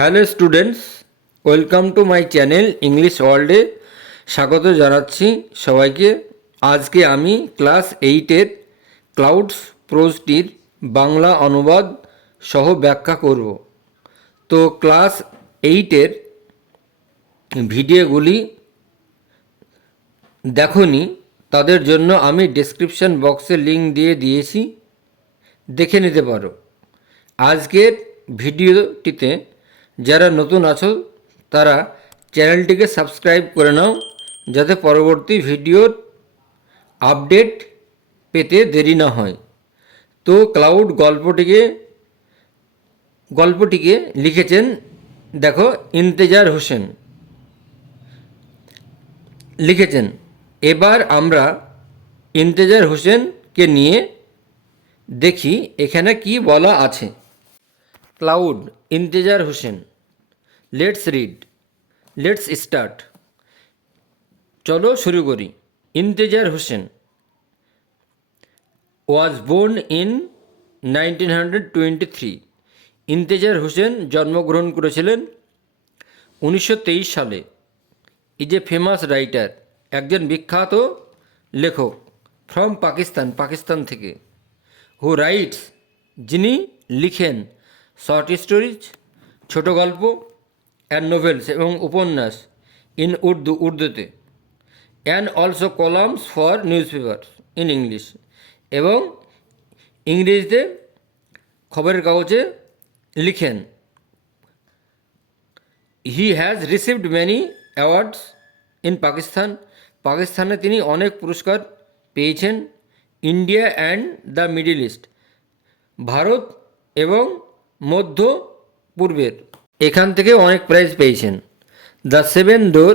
Hello students, welcome to my channel English ওয়ার্ল্ডে স্বাগত জানাচ্ছি সবাইকে। আজকে আমি ক্লাস 8-এর ক্লাউডস প্রোজটির বাংলা অনুবাদ সহ ব্যাখ্যা করব। তো ক্লাস 8-এর ভিডিওগুলি দেখোনি তাদের জন্য আমি ডেসক্রিপশন বক্সে লিঙ্ক দিয়ে দিয়েছি, দেখে নিতে পারো। আজকের ভিডিওটিতে যারা নতুন আছো তারা চ্যানেলটিকে সাবস্ক্রাইব করে নাও, যাতে পরবর্তী ভিডিওর আপডেট পেতে দেরি না হয়। তো ক্লাউড গল্পটিকে লিখেছেন দেখো ইন্তেজার হোসেন লিখেছেন। এবার আমরা ইন্তেজার হোসেনকে নিয়ে দেখি এখানে কি বলা আছে। Cloud, Intizar Husain. Let's start. চলো শুরু করি। Intizar Husain was born in 1923। Intizar Husain জন্মগ্রহণ করেছিলেন 1923 সালে। ইজ এ ফেমাস রাইটার, একজন বিখ্যাত লেখক। ফ্রম পাকিস্তান থেকে। হু রাইটস, যিনি লিখেন শর্ট স্টোরিজ, ছোট গল্প, অ্যান্ড নোভেলস এবং উপন্যাস ইন উর্দুতে, and also columns for newspaper in English, এবং ইংরেজিতে খবরের কাগজে লিখেন। He has received many awards in পাকিস্তানে তিনি অনেক পুরস্কার পেয়েছেন। India and the Middle East, ভারত এবং মধ্য পূর্বের এখান থেকে অনেক প্রাইজ পেয়েছেন। The seven door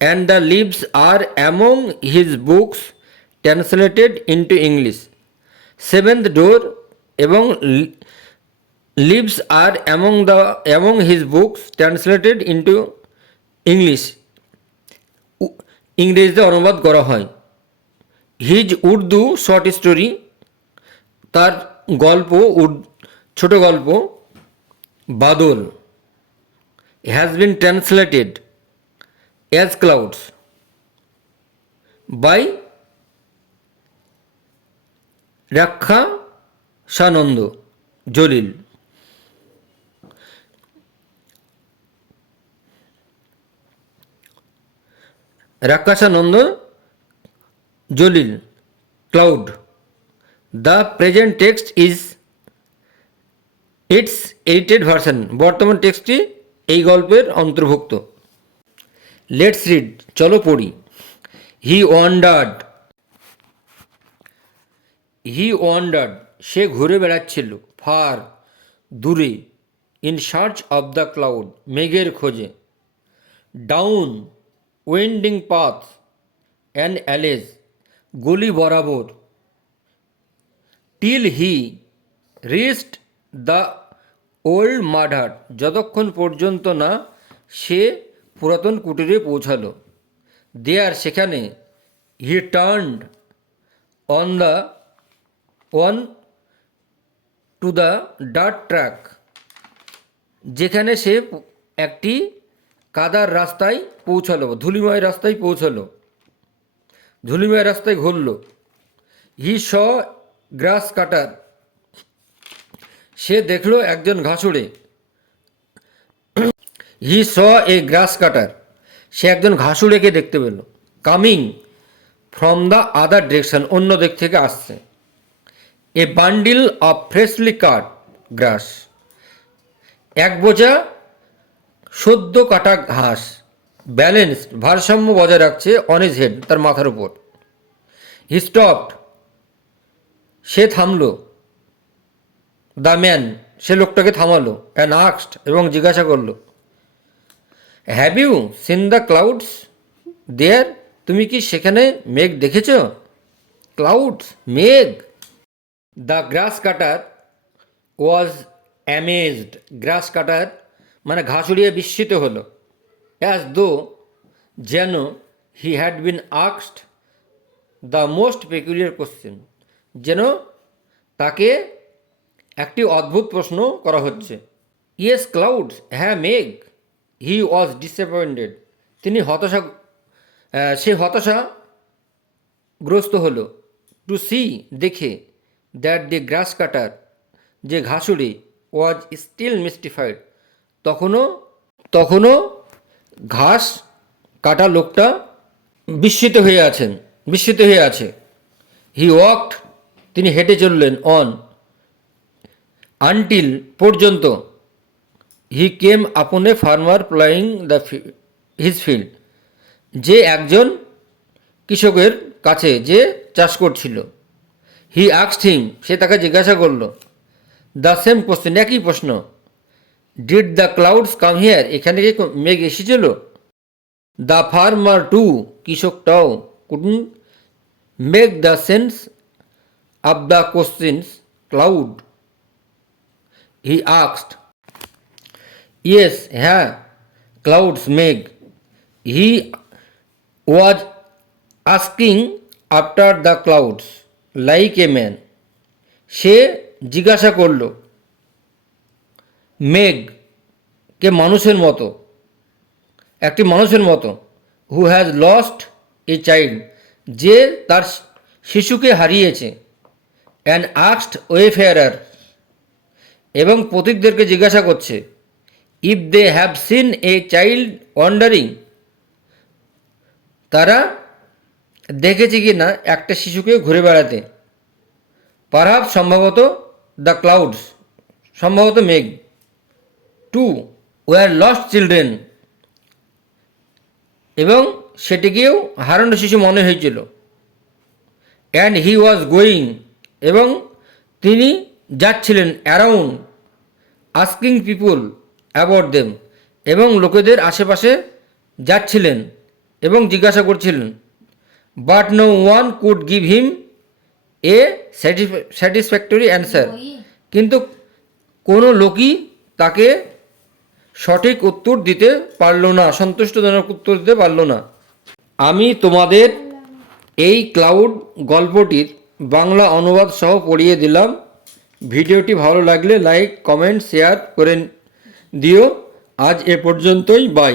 and the leaves are among his books translated into English. Seventh door এবং leaves are among his books translated into English, ইংরেজিতে অনুবাদ করা হয়। হিজ উর্দু শর্ট স্টোরি, তার গল্প ছোট গল্প Badal, has been translated as clouds by Rakhshanda Jalil. Rakhshanda Jalil, cloud. The present text is its edited version, বর্তমান টেক্সটটি এই গল্পের অন্তর্ভুক্ত। লেটস রিড, চলো পড়ি। হি ওয়ান্ডার্ড, সে ঘুরে বেড়াচ্ছিল। ফার, দূরে। In search of the cloud, মেঘের খোঁজে। Down winding path and alleys, গলি বরাবর। Till he reached the old mud hut, যতক্ষণ পর্যন্ত না সে পুরাতন কুটিরে পৌঁছালো। দেয়ার, সেখানে। He turned on to the dirt track, যেখানে সে একটি কাদার রাস্তায় পৌঁছালো, ধুলিময় রাস্তায় পৌঁছালো, ধুলিময় রাস্তায় ঘুরল। হি স গ্রাস কাটার, সে দেখলো একজন ঘাসুড়ে। হি স এ গ্রাস কাটার, সে একজন ঘাসুড়েকে দেখতে পেল। Coming from the other direction, অন্য দিক থেকে আসছে। এ বান্ডিল অফ ফ্রেশলি কাট গ্রাস, এক বোঝা সদ্য কাটা ঘাস। ব্যালেন্সড, ভারসাম্য বজায় রাখছে। অন হিজ হেড, তার মাথার উপর। হি স্টপড, সে থামলো। দ্য ম্যান, সে লোকটাকে থামালো। অ্যান্ড আস্কড, এবং জিজ্ঞাসা করলো, have you seen the clouds there, তুমি কি সেখানে মেঘ দেখেছ? ক্লাউডস, মেঘ। The grass cutter was amazed, গ্রাস কাটার মানে ঘাস উড়িয়ে বিস্মিত হলো। অ্যাজ দো, যেন। He had been asked the most peculiar question, যেন তাকে একটি অদ্ভুত প্রশ্ন করা হচ্ছে। ইয়েস ক্লাউডস, হ্যাঁ মেঘ। হি ওয়াজ ডিসঅ্যাপয়েন্টেড, তিনি সে হতাশাগ্রস্ত হলো। টু সি, দেখে, দ্যাট দি গ্রাস কাটার, যে ঘাসুড়ি, ওয়াজ স্টিল মিস্টিফাইড, তখনও তখনও ঘাস কাটা লোকটা বিস্মিত হয়ে আছে। হি ওয়াকড, তিনি হেঁটে চললেন, অন, আনটিল, পর্যন্ত, হি কেম আপন a farmer playing his field, যে একজন কৃষকের কাছে যে চাষ করছিল। হি আস্কড হিম, সে তাকে জিজ্ঞাসা করল, দ্য সেম কোশ্চেন, একই প্রশ্ন, did the clouds come here, এখানে কি মেঘ এসেছিল? দ্য ফার্মার টু, কৃষকটাও, couldn't make the sense of the questions cloud he asked. Yes, হ্যাঁ, ক্লাউডস, মেঘ। He was asking after the clouds like a man, সে জিজ্ঞাসা করল মেঘকে মানুষের মতো, একটি মানুষের মতো, who has lost a child, যে তার শিশুকে হারিয়েছে, অ্যান্ড আস্কড ওয়েফেয়ারার, এবং পথিকদেরকে জিজ্ঞাসা করছে, if they have seen a child wandering, তারা দেখেছে কি না একটা শিশুকে ঘুরে বেড়াতে। পারহাপস, সম্ভবত, দ্য ক্লাউডস, সম্ভবত মেঘ, টু ওয়ার লস্ট চিলড্রেন, এবং সেটিকেও হারানো শিশু মনে হয়েছিল। অ্যান্ড হি ওয়াজ গোয়িং, এবং তিনি যাচ্ছিলেন, around, asking people about them, এবং লোকেদের আশেপাশে যাচ্ছিলেন এবং জিজ্ঞাসা করছিলেন। But no one could give him a satisfactory answer, কিন্তু কোনো লোকই তাকে সঠিক উত্তর দিতে পারল না, সন্তুষ্টজনক উত্তর দিতে পারল না। আমি তোমাদের এই ক্লাউড গল্পটির বাংলা অনুবাদ সহ পড়িয়ে দিলাম। ভিডিওটি ভালো লাগলে লাইক, কমেন্ট, শেয়ার করে দিও। আজ এ পর্যন্তই, বাই।